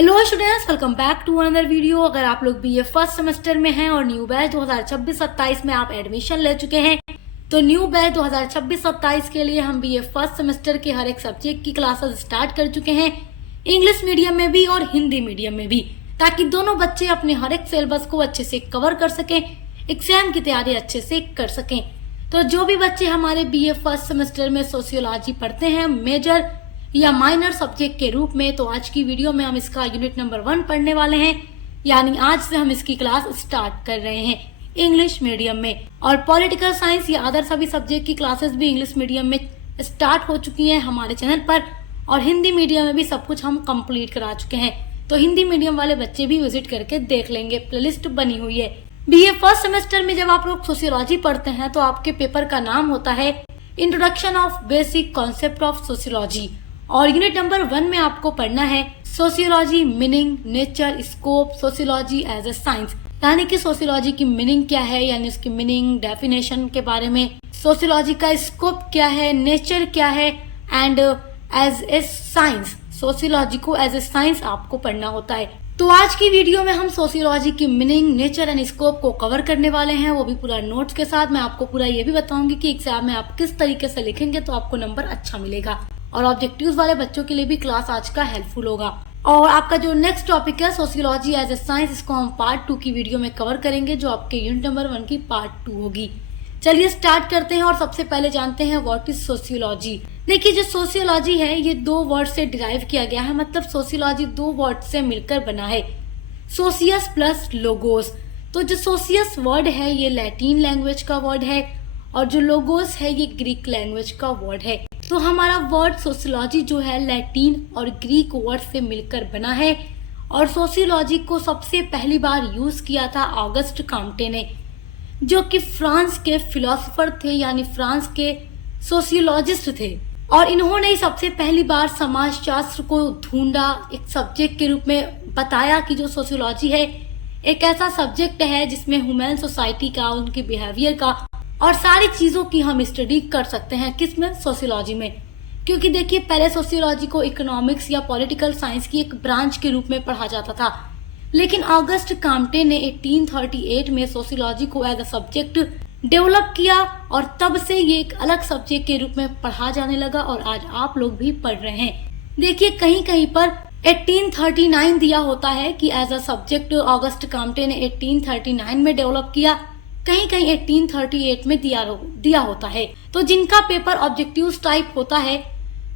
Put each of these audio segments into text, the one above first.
Hello students, welcome back to another video. अगर आप लोग बीए फर्स्ट सेमेस्टर में हैं और न्यू बैच 2026-27 में आप एडमिशन ले चुके हैं तो न्यू बैच 2026-27 के लिए हम बीए फर्स्ट सेमेस्टर के हर एक सब्जेक्ट की क्लासेस स्टार्ट कर चुके हैं, इंग्लिश मीडियम में भी और हिंदी मीडियम में भी, ताकि दोनों बच्चे अपने हर एक सिलेबस को अच्छे से कवर कर सकें, एग्जाम की तैयारी अच्छे से कर सकें। तो जो भी बच्चे हमारे बीए फर्स्ट सेमेस्टर में सोशियोलॉजी पढ़ते हैं मेजर या माइनर सब्जेक्ट के रूप में, तो आज की वीडियो में हम इसका यूनिट नंबर 1 पढ़ने वाले हैं। यानी आज से हम इसकी क्लास स्टार्ट कर रहे हैं इंग्लिश मीडियम में। और पॉलिटिकल साइंस या अदर सभी सब्जेक्ट की क्लासेस भी इंग्लिश मीडियम में स्टार्ट हो चुकी हैं हमारे चैनल पर, और हिंदी मीडियम में भी सब कुछ हम कंप्लीट करा चुके हैं। तो हिंदी मीडियम वाले बच्चे भी विजिट करके देख लेंगे, प्लेलिस्ट बनी हुई है। बीए फर्स्ट सेमेस्टर में जब आप लोग सोशियोलॉजी पढ़ते हैं तो आपके पेपर का नाम होता है introduction of basic concept of sociology, और यूनिट नंबर 1 में आपको पढ़ना है sociology meaning, nature, scope, sociology as a science. यानी कि सोशियोलॉजी की मीनिंग क्या है, यानी उसकी मीनिंग डेफिनेशन के बारे में, सोशियोलॉजी का स्कोप क्या है, नेचर क्या है, and as a science, sociology को एज ए साइंस आपको पढ़ना होता है। तो आज की वीडियो में हम सोशियोलॉजी की मीनिंग, नेचर एंड स्कोप को कवर करने वाले हैं, वो भी पूरा नोट्स के साथ। मैं आपको पूरा ये भी बताऊंगी कि एग्जाम में आप किस तरीके से लिखेंगे तो आपको नंबर अच्छा मिलेगा, और ऑब्जेक्टिव्स वाले बच्चों के लिए भी क्लास आज का हेल्पफुल होगा। और आपका जो नेक्स्ट टॉपिक है सोशियोलॉजी एज ए साइंस, इसको हम पार्ट 2 की वीडियो में कवर करेंगे, जो आपके यूनिट नंबर 1 की पार्ट 2 होगी। चलिए स्टार्ट करते हैं और सबसे पहले जानते हैं व्हाट इज सोशियोलॉजी। देखिए, जो सोशियोलॉजी है ये 2 वर्ड से डिराइव किया गया है, मतलब सोशियोलॉजी 2 वर्ड से मिलकर बना है, सोशियस प्लस लोगोस। तो जो सोशियस वर्ड है ये लैटिन लैंग्वेज का वर्ड है, और जो लोगोस है ये ग्रीक लैंग्वेज का वर्ड है। तो हमारा वर्ड सोशियोलॉजी जो है लैटिन और ग्रीक वर्ड से मिलकर बना है, और सोशियोलॉजी को सबसे पहली बार यूज किया था ऑगस्ट काम्टे ने, जो कि फ्रांस के फिलोसोफर थे, यानी फ्रांस के सोशियोलॉजिस्ट थे। और इन्होंने ही सबसे पहली बार समाजशास्त्र को ढूंढा, एक सब्जेक्ट के रूप में बताया कि जो सोशियोलॉजी है एक ऐसा सब्जेक्ट है जिसमें ह्यूमन सोसाइटी का, उनके बिहेवियर का और सारी चीजों की हम स्टडी कर सकते हैं। किसमें? सोशियोलॉजी में। क्योंकि देखिए, पहले सोशियोलॉजी को इकोनॉमिक्स या पॉलिटिकल साइंस की एक ब्रांच के रूप में पढ़ा जाता था, लेकिन ऑगस्ट काम्टे ने 1838 में सोशियोलॉजी को एज अ सब्जेक्ट डेवलप किया, और तब से ये एक अलग सब्जेक्ट के रूप में पढ़ा जाने लगा, और आज आप लोग भी पढ़ रहे हैं। देखिए, कहीं कहीं पर 1839 दिया होता है कि as a subject Auguste Comte ने 1839 में डेवलप किया, कहीं कहीं 1838 में दिया होता है। तो जिनका पेपर ऑब्जेक्टिव टाइप होता है,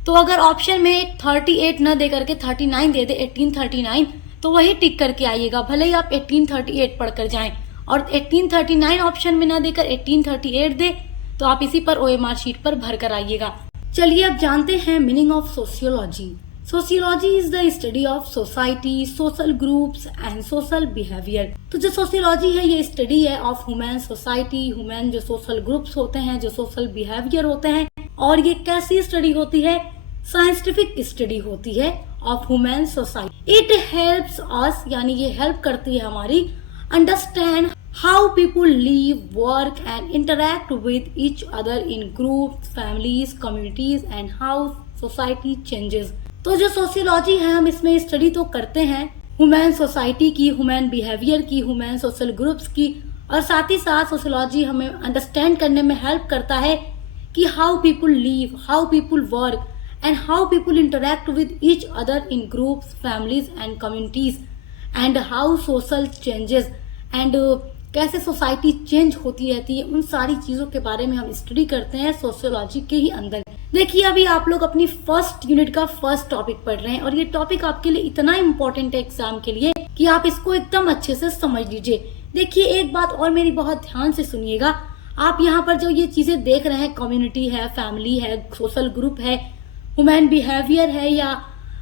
तो अगर ऑप्शन में 38 न दे करके 39 दे दे 1839, तो वही टिक करके आइएगा, भले ही आप 1838 पढ़ कर जाएं। और 1839 ऑप्शन में न देकर 1838 दे तो आप इसी पर OMR शीट पर भर कर आइएगा। चलिए अब जानते हैं meaning of sociology. Sociology is the study of society, social groups and social behaviour. तो जो सोशियोलॉजी है ये स्टडी है ऑफ ह्यूमन सोसाइटी, ह्यूमन जो सोशल ग्रुप्स होते हैं, जो सोशल बिहेवियर होते हैं। और ये कैसी स्टडी होती है? साइंटिफिक स्टडी होती है of human society. It helps us, यानी ये हेल्प करती है हमारी, understand how people live, work and interact with each other in groups, families, communities and how society changes. तो जो सोशियोलॉजी है हम इसमें स्टडी तो करते हैं ह्यूमन सोसाइटी की, ह्यूमन बिहेवियर की, ह्यूमन सोशल ग्रुप्स की, और साथ ही साथ सोशियोलॉजी हमें अंडरस्टैंड करने में हेल्प करता है कि how people live, how people work and how people interact with each other in groups, families and communities and how social changes, and कैसे सोसाइटी चेंज होती रहती है। उन सारी चीजों के बारे में हम स्टडी करते हैं सोशियोलॉजी के ही अंदर। देखिए, अभी आप लोग अपनी फर्स्ट यूनिट का फर्स्ट टॉपिक पढ़ रहे हैं, और ये टॉपिक आपके लिए इतना इम्पोर्टेंट है एग्जाम के लिए कि आप इसको एकदम अच्छे से समझ लीजिए। देखिए, एक बात और मेरी बहुत ध्यान से सुनिएगा, आप यहाँ पर जो ये चीजें देख रहे हैं, कम्युनिटी है, फैमिली है, सोशल ग्रुप है, ह्यूमन बिहेवियर है, या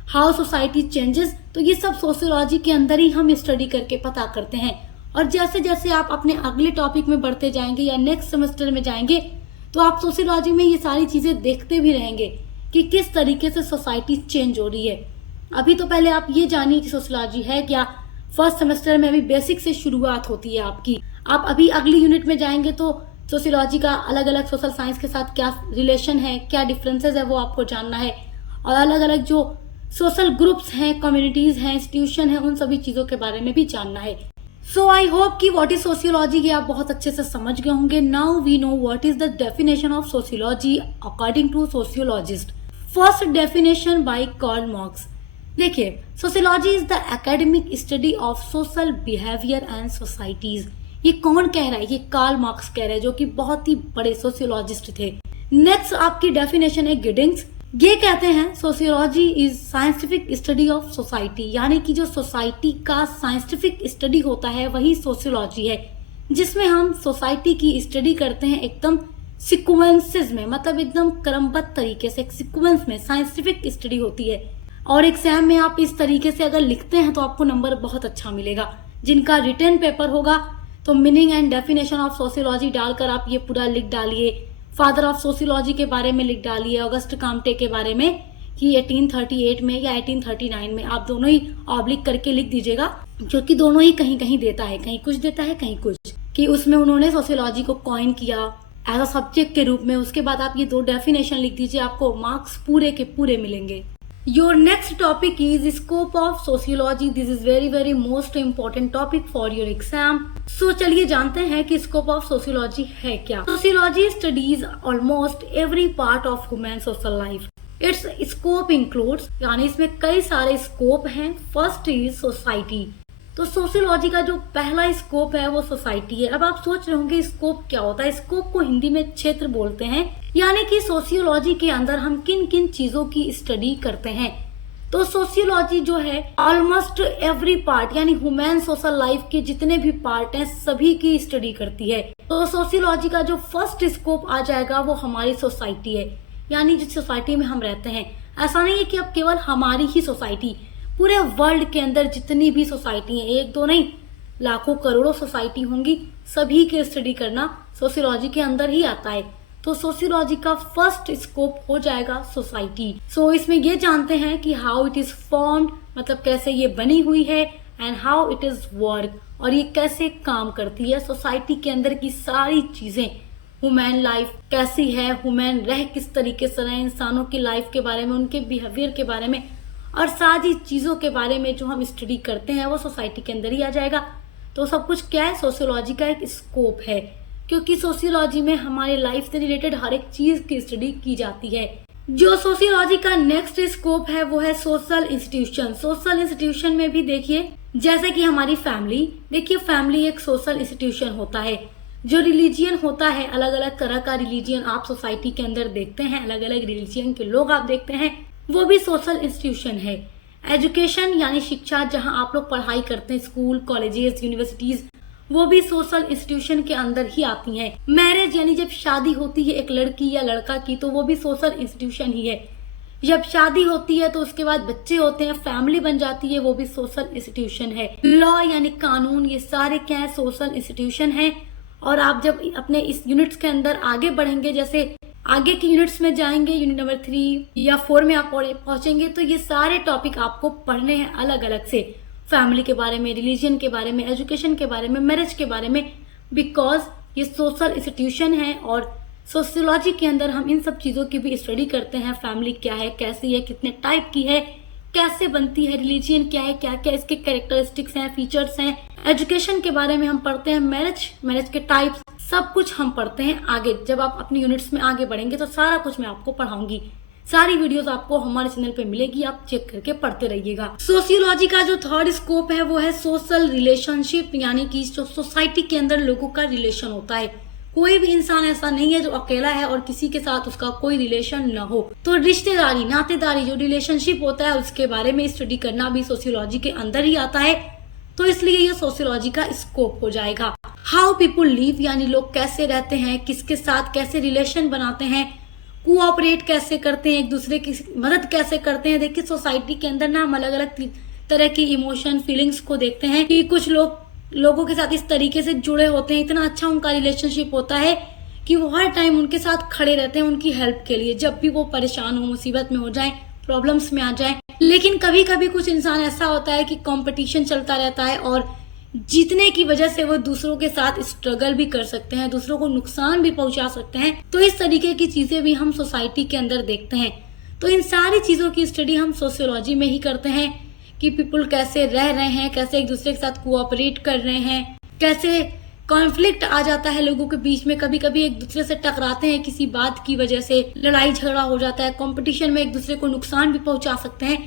हाउ सोसाइटी चेंजेस, तो ये सब सोशियोलॉजी के अंदर ही हम स्टडी करके पता करते हैं। और जैसे जैसे आप अपने अगले टॉपिक में बढ़ते जाएंगे या नेक्स्ट सेमेस्टर में जाएंगे, तो आप सोशियोलॉजी में ये सारी चीजें देखते भी रहेंगे कि किस तरीके से सोसाइटी चेंज हो रही है। अभी तो पहले आप ये जानिए कि सोशियोलॉजी है क्या। फर्स्ट सेमेस्टर में अभी बेसिक से शुरुआत होती है आपकी। आप अभी अगली यूनिट में जाएंगे तो सोशियोलॉजी का अलग अलग सोशल साइंस के साथ क्या रिलेशन है, क्या डिफरेंसेस है, वो आपको जानना है। और अलग अलग जो सोशल ग्रुप्स हैं, कम्युनिटीज हैं, इंस्टीट्यूशन है, उन सभी चीजों के बारे में भी जानना है। सो आई होप कि व्हाट इज सोशियोलॉजी ये आप बहुत अच्छे से समझ गए होंगे। Now we know what is the definition of sociology according to sociologist. First definition by Karl Marx. देखिए, sociology is the academic study of social behaviour and societies. ये कौन कह रहा है? ये कार्ल मार्क्स कह रहे हैं, जो कि बहुत ही बड़े सोशियोलॉजिस्ट थे। नेक्स्ट आपकी डेफिनेशन है गिडिंग्स। ये कहते हैं sociology is scientific study of society, यानी कि जो सोसाइटी का साइंटिफिक स्टडी होता है वही सोशियोलॉजी है, जिसमें हम सोसाइटी की स्टडी करते हैं एकदम सीक्वेंसेस में, मतलब एकदम क्रमबद्ध तरीके से, एक सीक्वेंस में साइंटिफिक स्टडी होती है। और एग्जाम में आप इस तरीके से अगर लिखते हैं तो आपको नंबर बहुत अच्छा मिलेगा। जिनका रिटन पेपर होगा तो meaning and definition of sociology डालकर आप ये पूरा लिख डालिए। फादर ऑफ सोशियोलॉजी के बारे में लिख डालिए, ऑगस्ट काम्टे के बारे में कि 1838 में या 1839 में, आप दोनों ही ऑब्लिक करके लिख दीजिएगा, क्योंकि दोनों ही कहीं कहीं देता है, कहीं कुछ देता है कहीं कुछ, कि उसमें उन्होंने सोशियोलॉजी को कॉइन किया एज अ सब्जेक्ट के रूप में। उसके बाद आप ये 2 डेफिनेशन लिख दीजिए, आपको मार्क्स पूरे के पूरे मिलेंगे। Your next topic is scope of sociology. This is very very most important topic for your exam. So चलिए जानते हैं कि स्कोप ऑफ सोशियोलॉजी है क्या। Sociology studies almost every part of human social life. Its scope includes, यानी इसमें कई सारे स्कोप हैं। First is society. तो सोशियोलॉजी का जो पहला स्कोप है वो सोसाइटी है। अब आप सोच रहे होंगे स्कोप क्या होता है। स्कोप को हिंदी में क्षेत्र बोलते हैं, यानी कि सोशियोलॉजी के अंदर हम किन किन चीजों की स्टडी करते हैं। तो सोशियोलॉजी जो है ऑलमोस्ट एवरी पार्ट, यानी ह्यूमन सोशल लाइफ के जितने भी पार्ट हैं सभी की स्टडी करती है। तो सोशियोलॉजी का जो फर्स्ट स्कोप आ जाएगा वो हमारी सोसाइटी है, यानी जिस सोसाइटी में हम रहते हैं। ऐसा नहीं है कि अब केवल हमारी ही सोसाइटी, पूरे वर्ल्ड के अंदर जितनी भी सोसाइटी है, एक दो नहीं लाखों करोड़ों सोसाइटी होंगी, सभी की स्टडी करना सोशियोलॉजी के अंदर ही आता है। तो सोशियोलॉजी का फर्स्ट स्कोप हो जाएगा सोसाइटी। सो इसमें ये जानते हैं कि हाउ इट इज फॉर्म्ड, मतलब कैसे ये बनी हुई है, and how it is work, और ये कैसे काम करती है। सोसाइटी के अंदर की सारी चीजें, ह्यूमन लाइफ कैसी है, ह्यूमन रह किस तरीके से रहे, इंसानों की लाइफ के बारे में, उनके बिहेवियर के बारे में, और सारी चीजों के बारे में जो हम स्टडी करते हैं वो सोसाइटी के अंदर ही आ जाएगा। तो सब कुछ क्या है, सोशियोलॉजी का एक स्कोप है, क्योंकि सोशियोलॉजी में हमारे लाइफ से रिलेटेड हर एक चीज की स्टडी की जाती है। जो सोशियोलॉजी का नेक्स्ट स्कोप है वो है सोशल इंस्टीट्यूशन। सोशल इंस्टीट्यूशन में भी देखिए, जैसे कि हमारी फैमिली, देखिए फैमिली एक सोशल इंस्टीट्यूशन होता है। जो रिलीजियन होता है, अलग अलग तरह का रिलीजियन आप सोसाइटी के अंदर देखते हैं, अलग अलग रिलीजियन के लोग आप देखते हैं, वो भी सोशल इंस्टीट्यूशन है। एजुकेशन यानी शिक्षा, जहां आप लोग पढ़ाई करते हैं, स्कूल, कॉलेजेस, यूनिवर्सिटीज, वो भी सोशल इंस्टीट्यूशन के अंदर ही आती हैं। मैरिज यानी जब शादी होती है एक लड़की या लड़का की, तो वो भी सोशल इंस्टीट्यूशन ही है। जब शादी होती है तो उसके बाद बच्चे होते हैं, फैमिली बन जाती है, वो भी सोशल इंस्टीट्यूशन है। लॉ यानी कानून, ये सारे क्या है, सोशल इंस्टीट्यूशन है। और आप जब अपने इस यूनिट्स के अंदर आगे बढ़ेंगे, जैसे आगे के यूनिट्स में जाएंगे, यूनिट नंबर 3 या 4 में आप पहुंचेंगे, तो ये सारे टॉपिक आपको पढ़ने हैं अलग अलग से, फैमिली के बारे में, रिलीजन के बारे में, एजुकेशन के बारे में, मैरिज के बारे में, बिकॉज ये सोशल इंस्टीट्यूशन है। और सोशियोलॉजी के अंदर हम इन सब चीजों की भी स्टडी करते हैं। फैमिली क्या है, कैसी है, कितने टाइप की है, कैसे बनती है, रिलीजन क्या है, क्या क्या इसके कैरेक्टरिस्टिक्स हैं, फीचर्स हैं। एजुकेशन के बारे में हम पढ़ते हैं, मैरिज के टाइप्स, सब कुछ हम पढ़ते हैं आगे। जब आप अपने यूनिट्स में आगे बढ़ेंगे तो सारा कुछ मैं आपको पढ़ाऊंगी। सारी वीडियोस आपको हमारे चैनल पे मिलेगी, आप चेक करके पढ़ते रहिएगा। सोशियोलॉजी का जो थर्ड स्कोप है वो है सोशल रिलेशनशिप, यानी कि जो सोसाइटी के अंदर लोगों का रिलेशन होता है। कोई भी इंसान ऐसा नहीं है जो अकेला है और किसी के साथ उसका कोई रिलेशन न हो। तो रिश्तेदारी, नातेदारी, जो रिलेशनशिप होता है उसके बारे में स्टडी करना भी सोशियोलॉजी के अंदर ही आता है। तो इसलिए ये सोशियोलॉजी का स्कोप हो जाएगा। हाउ पीपुल लिव, यानी लोग कैसे रहते हैं, किसके साथ कैसे रिलेशन बनाते हैं, कोऑपरेट कैसे करते हैं, एक दूसरे की मदद कैसे करते हैं। देखिए सोसाइटी के अंदर ना हम अलग अलग तरह की इमोशन, फीलिंग्स को देखते हैं कि कुछ लोगों के साथ इस तरीके से जुड़े होते हैं, इतना अच्छा उनका रिलेशनशिप होता है कि वो हर टाइम उनके साथ खड़े रहते हैं उनकी हेल्प के लिए, जब भी वो परेशान हो, मुसीबत में हो जाए, प्रॉब्लम्स में आ जाए। लेकिन कभी कभी कुछ इंसान ऐसा होता है कि कंपटीशन चलता रहता है और जीतने की वजह से वो दूसरों के साथ स्ट्रगल भी कर सकते हैं, दूसरों को नुकसान भी पहुंचा सकते हैं। तो इस तरीके की चीजें भी हम सोसाइटी के अंदर देखते हैं। तो इन सारी चीज़ों की स्टडी हम सोशियोलॉजी में ही करते हैं कि पीपल कैसे रह रहे हैं, कैसे एक दूसरे के साथ कोऑपरेट कर रहे हैं, कैसे कॉन्फ्लिक्ट आ जाता है लोगों के बीच में, कभी कभी एक दूसरे से टकराते हैं किसी बात की वजह से, लड़ाई झगड़ा हो जाता है, कंपटीशन में एक दूसरे को नुकसान भी पहुंचा सकते हैं।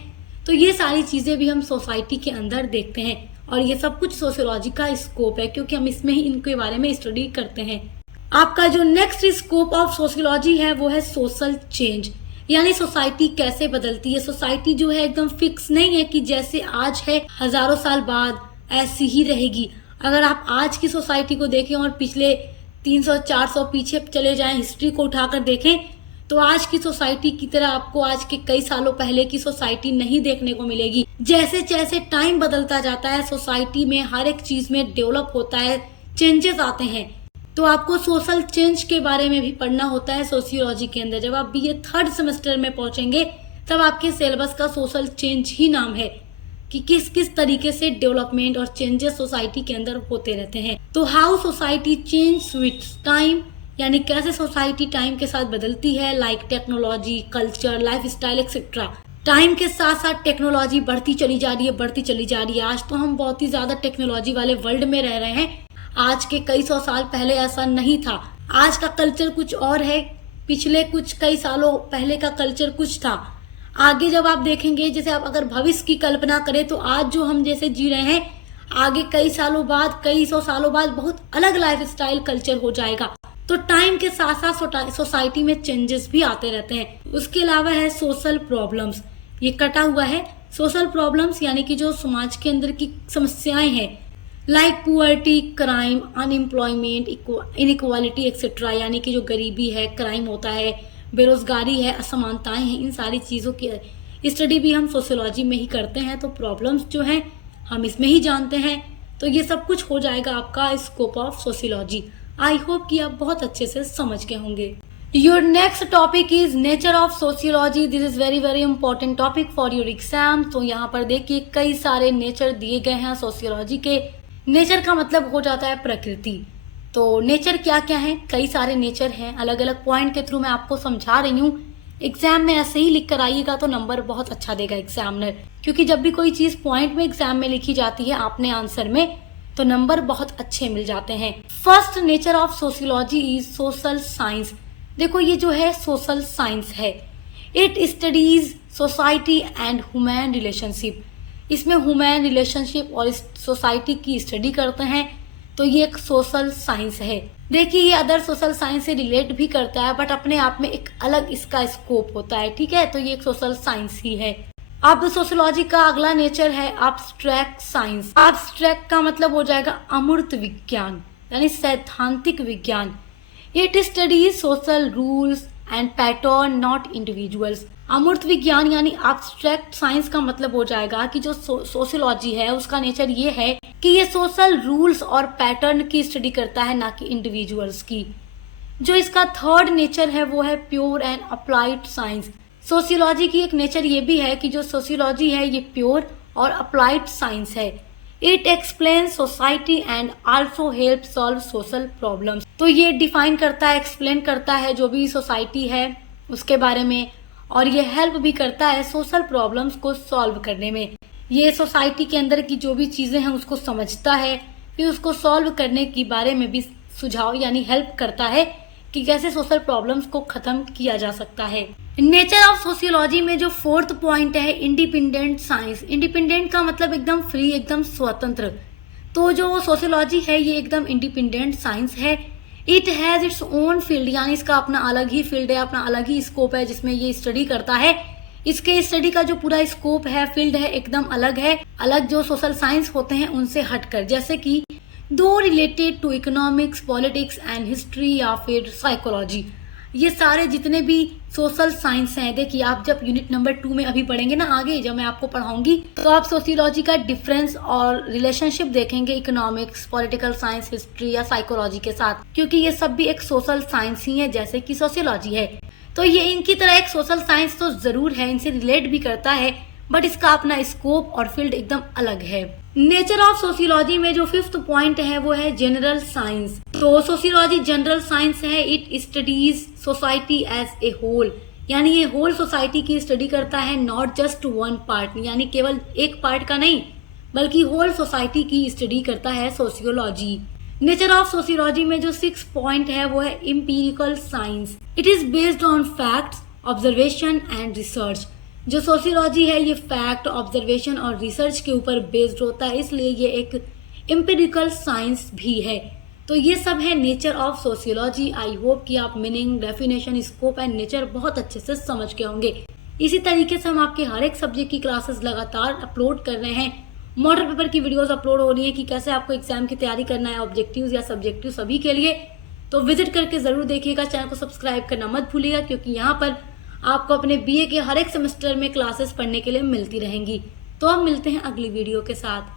तो ये सारी चीज़ें भी हम सोसाइटी के अंदर देखते हैं और ये सब कुछ सोशियोलॉजी का स्कोप है क्योंकि हम इसमें ही इनके बारे में स्टडी करते हैं। आपका जो नेक्स्ट स्कोप ऑफ सोशियोलॉजी है वो है सोशल चेंज, यानी सोसाइटी कैसे बदलती है। सोसाइटी जो है एकदम फिक्स नहीं है कि जैसे आज है हजारों साल बाद ऐसी ही रहेगी। अगर आप आज की सोसाइटी को देखें और पिछले 300-400 पीछे चले जाएं, हिस्ट्री को उठाकर देखें, तो आज की सोसाइटी की तरह आपको आज के कई सालों पहले की सोसाइटी नहीं देखने को मिलेगी। जैसे जैसे टाइम बदलता जाता है सोसाइटी में हर एक चीज में डेवलप होता है, चेंजेस आते हैं। तो आपको सोशल चेंज के बारे में भी पढ़ना होता है सोशियोलॉजी के अंदर। जब आप बीए 3rd सेमेस्टर में पहुंचेंगे तब आपके सिलेबस का सोशल चेंज ही नाम है कि किस किस तरीके से डेवलपमेंट और चेंजेस सोसाइटी के अंदर होते रहते हैं। तो how society change with time, यानी कैसे सोसाइटी टाइम के साथ बदलती है, like technology, culture, life style etcetera. Time के साथ साथ टेक्नोलॉजी बढ़ती चली जा रही है। आज तो हम बहुत ही ज्यादा टेक्नोलॉजी वाले वर्ल्ड में रह रहे हैं। आज के कई सौ साल पहले ऐसा नहीं था। आज का कल्चर कुछ और है, पिछले कुछ कई सालों पहले का कल्चर कुछ था। आगे जब आप देखेंगे, जैसे आप अगर भविष्य की कल्पना करें तो आज जो हम जैसे जी रहे हैं, आगे कई सालों बाद, कई सौ सालों बाद बहुत अलग लाइफ स्टाइल कल्चर हो जाएगा। तो टाइम के साथ साथ सोसाइटी में चेंजेस भी आते रहते हैं। उसके अलावा है सोशल प्रॉब्लम्स, ये कटा हुआ है। सोशल प्रॉब्लम्स यानी कि जो समाज के अंदर की समस्याएं हैं, like poverty, crime, unemployment, inequality etcetera, यानी कि जो गरीबी है, क्राइम होता है, बेरोजगारी है, असमानताएं हैं, इन सारी चीज़ों की स्टडी भी हम सोशियोलॉजी में ही करते हैं। तो प्रॉब्लम्स जो हैं हम इसमें ही जानते हैं। तो ये सब कुछ हो जाएगा आपका scope of sociology. I hope कि आप बहुत अच्छे से समझ गए होंगे। Your next topic is nature of sociology. This is very very important topic for your exam. तो यहाँ पर देखिए कई सारे नेचर दिए गए हैं सोशियोलॉजी के। नेचर का मतलब हो जाता है प्रकृति। तो नेचर क्या क्या है, कई सारे नेचर हैं, अलग अलग पॉइंट के थ्रू मैं आपको समझा रही हूँ। एग्जाम में ऐसे ही लिख कर आइएगा तो नंबर बहुत अच्छा देगा एग्जामिनर, क्योंकि जब भी कोई चीज पॉइंट में एग्जाम में लिखी जाती है आपने आंसर में, तो नंबर बहुत अच्छे मिल जाते हैं। First nature of sociology is social science. देखो ये जो है सोशल साइंस है, it studies society and human relationship. इसमें ह्यूमन रिलेशनशिप और सोसाइटी की स्टडी करते हैं। तो ये एक सोशल साइंस है। देखिए ये अदर सोशल साइंस से रिलेट भी करता है, बट अपने आप में एक अलग इसका स्कोप होता है, ठीक है। तो ये एक सोशल साइंस ही है। अब सोशियोलॉजी का अगला नेचर है एब्स्ट्रैक्ट साइंस। एब्स्ट्रैक्ट का मतलब हो जाएगा अमूर्त विज्ञान, यानी सैद्धांतिक विज्ञान। It studies social rules and pattern not individuals. अमूर्त विज्ञान यानी एब्स्ट्रैक्ट साइंस का मतलब हो जाएगा कि जो सोशियोलॉजी है उसका नेचर ये है कि ये सोशल रूल्स और पैटर्न की स्टडी करता है, ना कि इंडिविजुअल्स की। जो इसका थर्ड नेचर है वो है pure and applied science. Sociology की एक नेचर ये भी है कि जो सोशियोलॉजी है ये प्योर और अप्लाइड साइंस है। It explain society and also help solve social problems. तो ये डिफाइन करता है, एक्सप्लेन करता है जो भी सोसाइटी है उसके बारे में, और ये हेल्प भी करता है सोशल प्रॉब्लम्स को सॉल्व करने में। ये सोसाइटी के अंदर की जो भी चीजें हैं उसको समझता है, फिर उसको सॉल्व करने के बारे में भी सुझाव यानी हेल्प करता है कि कैसे सोशल प्रॉब्लम्स को खत्म किया जा सकता है। नेचर ऑफ सोशियोलॉजी में जो फोर्थ पॉइंट है इंडिपेंडेंट साइंस। इंडिपेंडेंट का मतलब एकदम फ्री, एकदम स्वतंत्र। तो जो सोशियोलॉजी है ये एकदम इंडिपेंडेंट साइंस है। It has its own field, यानी इसका अपना अलग ही फील्ड है, अपना अलग ही स्कोप है जिसमें ये स्टडी करता है। इसके स्टडी का जो पूरा स्कोप है, फील्ड है, एकदम अलग है, अलग जो सोशल साइंस होते हैं उनसे हटकर, जैसे कि दो related to economics, politics and history या फिर साइकोलॉजी। ये सारे जितने भी सोशल साइंस हैं, देखिए आप जब यूनिट नंबर 2 में अभी पढ़ेंगे ना, आगे जब मैं आपको पढ़ाऊंगी तो आप सोशियोलॉजी का डिफरेंस और रिलेशनशिप देखेंगे इकोनॉमिक्स, पॉलिटिकल साइंस, हिस्ट्री या साइकोलॉजी के साथ, क्योंकि ये सब भी एक सोशल साइंस ही है जैसे कि सोशियोलॉजी है। तो ये इनकी तरह एक सोशल साइंस तो जरूर है, इनसे रिलेट भी करता है, बट इसका अपना स्कोप और फील्ड एकदम अलग है। नेचर ऑफ सोशियोलॉजी में जो फिफ्थ पॉइंट है वो है जनरल साइंस। तो सोशियोलॉजी जनरल साइंस है। It studies society as a whole, यानी ये होल सोसाइटी की स्टडी करता है, नॉट जस्ट वन पार्ट, यानी केवल एक पार्ट का नहीं बल्कि होल सोसाइटी की स्टडी करता है सोशियोलॉजी। नेचर ऑफ सोशियोलॉजी में जो 6 पॉइंट है वो है empirical science. It is based on facts, observation and research. जो सोशियोलॉजी है ये फैक्ट, ऑब्जर्वेशन और रिसर्च के ऊपर बेस्ड होता है, इसलिए ये एक एम्पिरिकल साइंस भी है। तो ये सब है nature of sociology. I hope कि आप meaning, definition, scope and nature बहुत अच्छे से समझ के होंगे। इसी तरीके से हम आपके हर एक सब्जेक्ट की क्लासेस लगातार अपलोड कर रहे हैं। मॉडल पेपर की वीडियोस अपलोड हो रही है कि कैसे आपको एग्जाम की तैयारी करना है, ऑब्जेक्टिव्स या सब्जेक्टिव सभी के लिए। तो विजिट करके जरूर देखिएगा, चैनल को सब्सक्राइब करना मत भूलिएगा, क्योंकि यहाँ पर आपको अपने बीए के हर एक सेमेस्टर में क्लासेस पढ़ने के लिए मिलती रहेंगी। तो अब मिलते हैं अगली वीडियो के साथ।